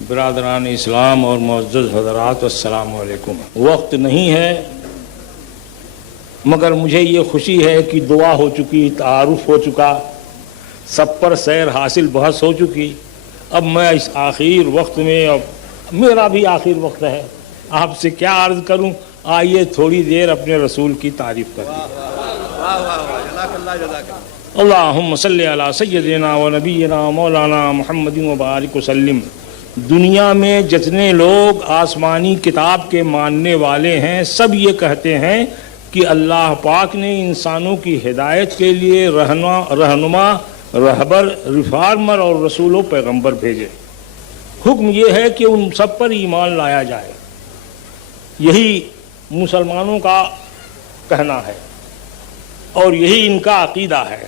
برادران اسلام اور معزز حضرات، السلام علیکم۔ وقت نہیں ہے مگر مجھے یہ خوشی ہے کہ دعا ہو چکی، تعارف ہو چکا، سب پر سیر حاصل، بحث ہو چکی۔ اب میں اس آخر وقت میں، اب میرا بھی آخر وقت ہے، آپ سے کیا عرض کروں؟ آئیے تھوڑی دیر اپنے رسول کی تعریف کریں۔ اللہم صلی علی سیدنا و نبینا مولانا محمد وبارک وسلم۔ دنیا میں جتنے لوگ آسمانی کتاب کے ماننے والے ہیں، سب یہ کہتے ہیں کہ اللہ پاک نے انسانوں کی ہدایت کے لیے رہنما، رہبر، ریفارمر اور رسول و پیغمبر بھیجے۔ حکم یہ ہے کہ ان سب پر ایمان لایا جائے۔ یہی مسلمانوں کا کہنا ہے اور یہی ان کا عقیدہ ہے۔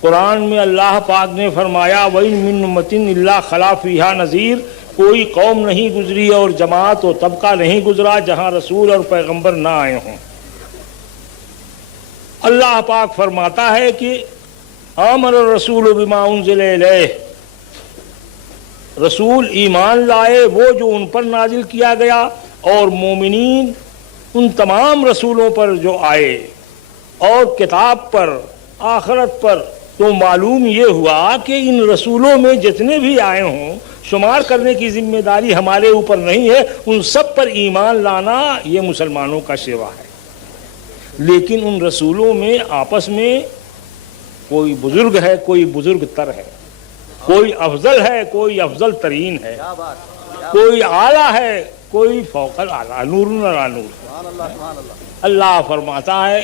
قرآن میں اللہ پاک نے فرمایا وَإِن مِّن أُمَّةٍ إِلَّا خَلَا فِيهَا نَذِيرٌ، کوئی قوم نہیں گزری اور جماعت و طبقہ نہیں گزرا جہاں رسول اور پیغمبر نہ آئے ہوں۔ اللہ پاک فرماتا ہے کہ آمن الرسول بما انزل الیہ، رسول ایمان لائے وہ جو ان پر نازل کیا گیا، اور مومنین ان تمام رسولوں پر جو آئے، اور کتاب پر، آخرت پر۔ تو معلوم یہ ہوا کہ ان رسولوں میں جتنے بھی آئے ہوں، شمار کرنے کی ذمہ داری ہمارے اوپر نہیں ہے، ان سب پر ایمان لانا یہ مسلمانوں کا شیوا ہے۔ لیکن ان رسولوں میں آپس میں کوئی بزرگ ہے، کوئی بزرگ تر ہے، کوئی افضل ہے، کوئی افضل ترین ہے، کوئی اعلیٰ ہے، کوئی فوق الاعلیٰ، نور علی نور۔ اللہ فرماتا ہے،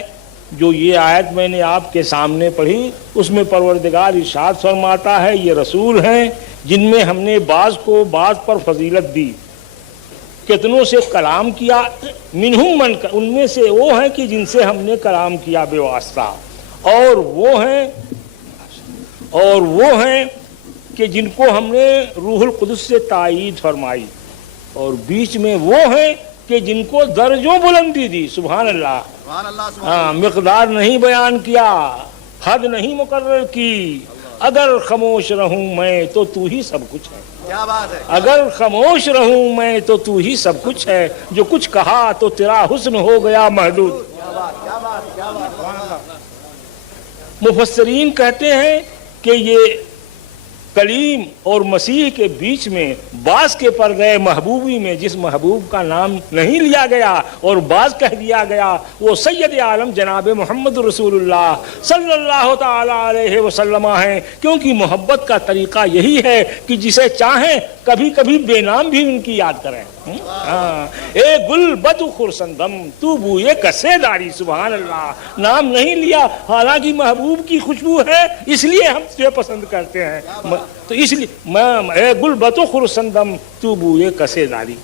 جو یہ آیت میں نے آپ کے سامنے پڑھی، اس میں پروردگار ارشاد فرماتا ہے یہ رسول ہیں جن میں ہم نے بعض کو بعض پر فضیلت دی، کتنوں سے کلام کیا، منہم من، ان میں سے وہ ہیں کہ جن سے ہم نے کلام کیا بے واسطہ، اور وہ ہیں کہ جن کو ہم نے روح القدس سے تائید فرمائی، اور بیچ میں وہ ہیں کہ جن کو درجوں بلندی دی۔ سبحان اللہ۔ ہاں، مقدار نہیں بیان کیا، حد نہیں مقرر کی۔ اگر خاموش رہوں میں تو تو ہی سب کچھ ہے، کیا بات ہے، اگر خاموش رہوں میں تو تو ہی سب کچھ ہے، جو کچھ کہا تو تیرا حسن ہو گیا محدود۔ مفسرین کہتے ہیں کہ یہ کلیم اور مسیح کے بیچ میں بعض کے پردے محبوبی میں جس محبوب کا نام نہیں لیا گیا اور بعض کہہ دیا گیا، وہ سید عالم جناب محمد رسول اللہ صلی اللہ تعالی علیہ وسلم ہیں، کیونکہ محبت کا طریقہ یہی ہے کہ جسے چاہیں کبھی کبھی بے نام بھی ان کی یاد کریں۔ اے گل بدو خرسندم تو بوئے کسے داری، سبحان اللہ۔ نام نہیں لیا، حالانکہ محبوب کی خوشبو ہے، اس لیے ہم تجھے پسند کرتے ہیں۔ تو اس لیے اے گل بدو خرسندم تو بوئے کسے داری۔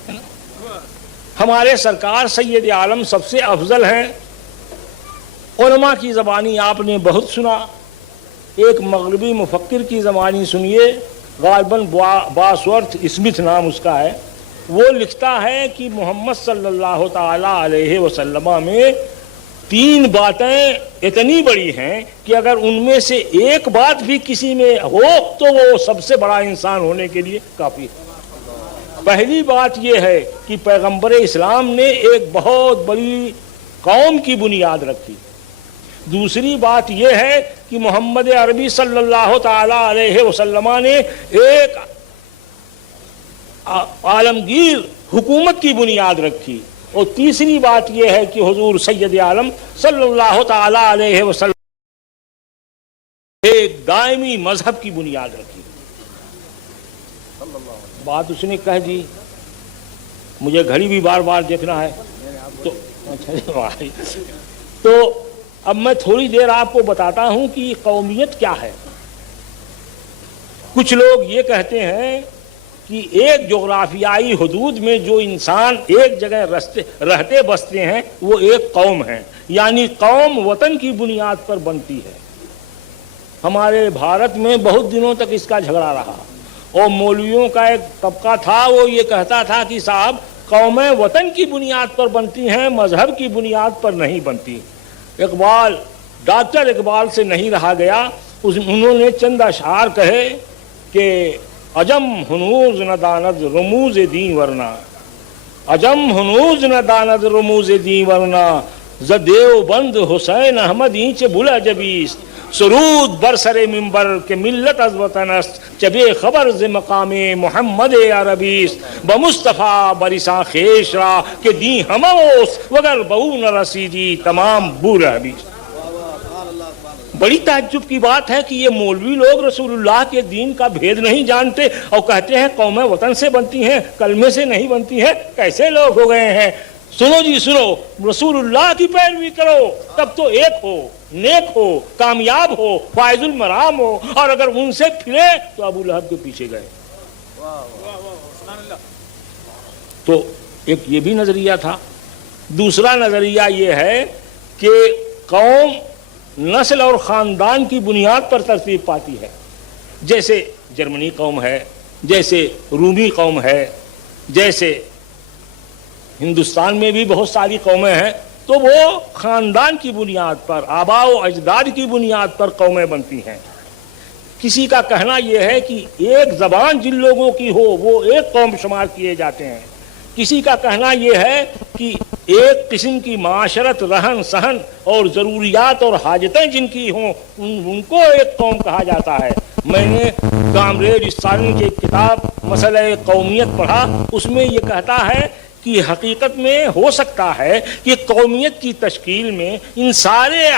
ہمارے سرکار سید عالم سب سے افضل ہیں۔ علماء کی زبانی آپ نے بہت سنا، ایک مغربی مفکر کی زبانی سنیے، غالباً باسورتھ اسمتھ نام اس کا ہے۔ وہ لکھتا ہے کہ محمد صلی اللہ تعالی علیہ وسلم میں 3 باتیں اتنی بڑی ہیں کہ اگر ان میں سے ایک بات بھی کسی میں ہو تو وہ سب سے بڑا انسان ہونے کے لیے کافی ہے۔ پہلی بات یہ ہے کہ پیغمبر اسلام نے ایک بہت بڑی قوم کی بنیاد رکھی۔ دوسری بات یہ ہے کہ محمد عربی صلی اللہ تعالی علیہ وسلم نے ایک عالمگیر حکومت کی بنیاد رکھی، اور تیسری بات یہ ہے کہ حضور سید عالم صلی اللہ تعالی علیہ وسلم ایک دائمی مذہب کی بنیاد رکھی۔ بات اس نے کہہ دی، مجھے گھڑی بھی بار بار دیکھنا ہے تو اب میں تھوڑی دیر آپ کو بتاتا ہوں کہ قومیت کیا ہے۔ کچھ لوگ یہ کہتے ہیں کہ ایک جغرافیائی حدود میں جو انسان ایک جگہ رہتے بستے ہیں وہ ایک قوم ہے، یعنی قوم وطن کی بنیاد پر بنتی ہے۔ ہمارے بھارت میں بہت دنوں تک اس کا جھگڑا رہا، اور مولویوں کا ایک طبقہ تھا، وہ یہ کہتا تھا کہ صاحب قومیں وطن کی بنیاد پر بنتی ہیں، مذہب کی بنیاد پر نہیں بنتی۔ ڈاکٹر اقبال سے نہیں رہا گیا، انہوں نے چند اشعار کہے کہ اجم ہنوز نہ داند رموز دین ورنہ، اجم ہنوز نہ داند رموز دین ورنہ، ز دیوبند حسین احمد اینچ بلا جبیست، سرود بر سر منبر کہ ملت از وطن است، چبے خبر ز مقام محمد عربیست، بمصطفیٰ برساں خیش را کہ دی ہموس وگر بہو نہ رسیدی تمام بور حبیست۔ بڑی تعجب کی بات ہے کہ یہ مولوی لوگ رسول اللہ کے دین کا بھید نہیں جانتے اور کہتے ہیں قومیں وطن سے بنتی ہیں، کلمے سے نہیں بنتی ہیں۔ کیسے لوگ ہو گئے ہیں؟ سنو جی سنو، رسول اللہ کی پیروی کرو تب تو ایک ہو، نیک ہو، کامیاب ہو، فائز المرام ہو، اور اگر ان سے پھرے تو ابو لہب کے پیچھے گئے۔ تو ایک یہ بھی نظریہ تھا۔ دوسرا نظریہ یہ ہے کہ قوم نسل اور خاندان کی بنیاد پر ترتیب پاتی ہے، جیسے جرمنی قوم ہے، جیسے رومی قوم ہے، جیسے ہندوستان میں بھی بہت ساری قومیں ہیں، تو وہ خاندان کی بنیاد پر، آباء و اجداد کی بنیاد پر قومیں بنتی ہیں۔ کسی کا کہنا یہ ہے کہ ایک زبان جن لوگوں کی ہو وہ ایک قوم شمار کیے جاتے ہیں، کسی کا کہنا یہ ہے کہ ایک قسم کی معاشرت، رہن سہن اور ضروریات اور حاجتیں جن کی ہوں ان کو ایک قوم کہا جاتا ہے۔ میں نے کامریڈ اسٹالن کی کتاب مسئلہ قومیت پڑھا، اس میں یہ کہتا ہے کہ حقیقت میں ہو سکتا ہے کہ قومیت کی تشکیل میں ان سارے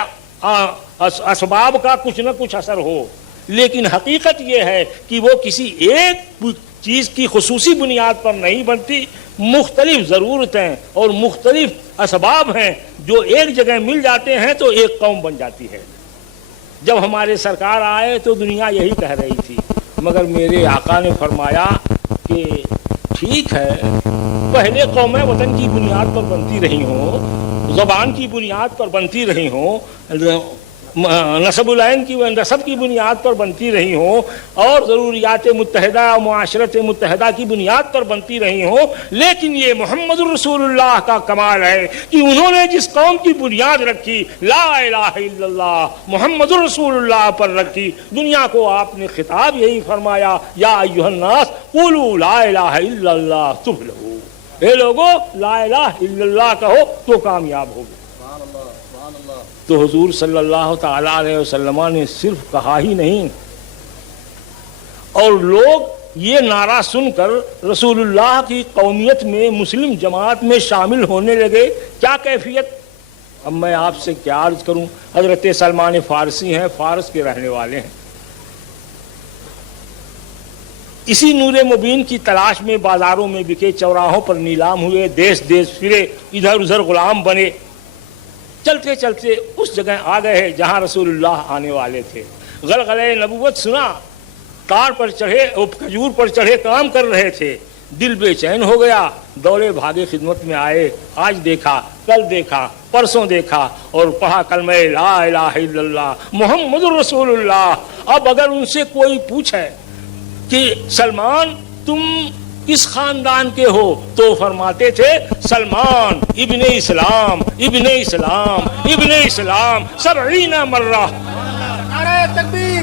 اسباب کا کچھ نہ کچھ اثر ہو، لیکن حقیقت یہ ہے کہ وہ کسی ایک چیز کی خصوصی بنیاد پر نہیں بنتی، مختلف ضرورتیں اور مختلف اسباب ہیں جو ایک جگہ مل جاتے ہیں تو ایک قوم بن جاتی ہے۔ جب ہمارے سرکار آئے تو دنیا یہی کہہ رہی تھی، مگر میرے آقا نے فرمایا کہ ٹھیک ہے، پہلے قومیں وطن کی بنیاد پر بنتی رہی ہوں، زبان کی بنیاد پر بنتی رہی ہوں، نسب العین کی نسب کی بنیاد پر بنتی رہی ہوں، اور ضروریات متحدہ اور معاشرت متحدہ کی بنیاد پر بنتی رہی ہوں، لیکن یہ محمد الرسول اللہ کا کمال ہے کہ انہوں نے جس قوم کی بنیاد رکھی، لا الہ الا اللہ محمد الرسول اللہ پر رکھی، دنیا کو آپ نے خطاب یہی فرمایا، یا ایھا الناس قولوا لا الہ الا اللہ تفلحوا، اے لوگو لا الہ الا اللہ کہو تو کامیاب ہوگے۔ تو حضور صلی اللہ تعالی علیہ وسلم نے صرف کہا ہی نہیں، اور لوگ یہ نعرہ سن کر رسول اللہ کی قومیت میں، مسلم جماعت میں شامل ہونے لگے۔ کیا کیفیت؟ اب میں آپ سے کیا عرض کروں، حضرت سلمان فارسی ہیں، فارس کے رہنے والے ہیں، اسی نور مبین کی تلاش میں بازاروں میں بکے، چوراہوں پر نیلام ہوئے، دیس دیس پھرے، ادھر ادھر غلام بنے، چلتے چلتے اس جگہ آ گئے جہاں رسول اللہ آنے والے تھے۔ غلغلہ نبوت سنا، تار پر چڑھے، کھجور پر چڑھے کام کر رہے تھے، دل بے چین ہو گیا، دوڑے بھاگے خدمت میں آئے، آج دیکھا، کل دیکھا، پرسوں دیکھا، اور پڑھا کلمہ لا الہ الا اللہ محمد الرسول اللہ۔ اب اگر ان سے کوئی پوچھے کہ سلمان تم کس خاندان کے ہو، تو فرماتے تھے سلمان ابن اسلام ابن اسلام ابن اسلام 70 مرہ۔ نعرہ تکبیر،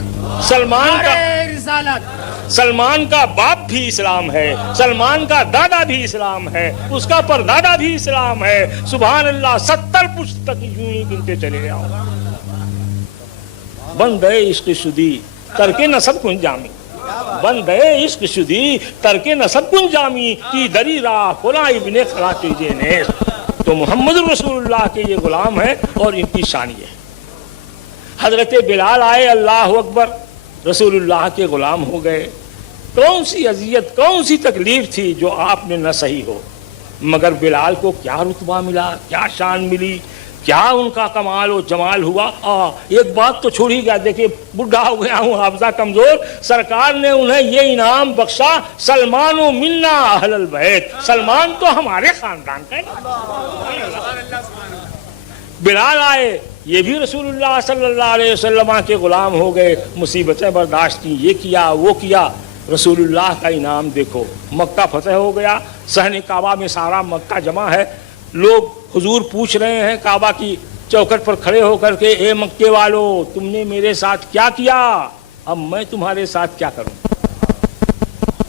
سلمان کا باپ بھی اسلام ہے، سلمان کا دادا بھی اسلام ہے، اس کا پردادا بھی اسلام ہے، سبحان اللہ، 70 پشت تک یوں ہی گنتے چلے جاؤ۔ بند ہے عشق شدی ترک نسب کن جامی، بند ہے عشق شدی ترک نسب کن جامی، کی دری راہ فلاں ابن خلا کیجئے نیز۔ تو محمد رسول اللہ کے یہ غلام ہیں اور ان کی شان یہ ہے۔ حضرت بلال آئے، اللہ اکبر، رسول اللہ کے غلام ہو گئے۔ کون سی اذیت، کون سی تکلیف تھی جو آپ نے نہ سہی ہو، مگر بلال کو کیا رتبہ ملا، کیا شان ملی، کیا ان کا کمال و جمال ہوا۔ ایک بات تو چھوڑ ہی گیا، دیکھیں بڈھا ہو گیا ہوں، حافظہ کمزور، سرکار نے انہیں یہ انعام بخشا، سلمان و منا اہل البیت، سلمان تو ہمارے خاندان کا ہے۔ بلال آئے، یہ بھی رسول اللہ صلی اللہ علیہ وسلم کے غلام ہو گئے، مصیبتیں برداشت کی، یہ کیا وہ کیا۔ رسول اللہ کا انعام دیکھو، مکہ فتح ہو گیا، صحن کعبہ میں سارا مکہ جمع ہے، لوگ حضور پوچھ رہے ہیں کعبہ کی چوکھٹ پر کھڑے ہو کر کے، اے مکے والو تم نے میرے ساتھ کیا کیا، اب میں تمہارے ساتھ کیا کروں۔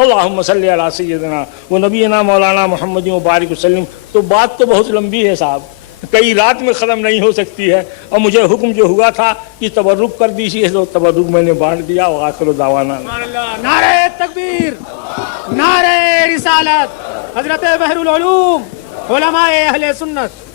اللہم صلی علی سیدنا و نبینا مولانا محمد مبارک وسلم. تو بات تو بہت لمبی ہے صاحب, کئی رات میں ختم نہیں ہو سکتی ہے, اور مجھے حکم جو ہوا تھا کہ تبرک کر دیجیے تو تبرک میں نے بانٹ دیا. وآخر دعوانا نعرہ تکبیر, نعرہ رسالت. حضرت بحر العلوم علماء اہل سنت.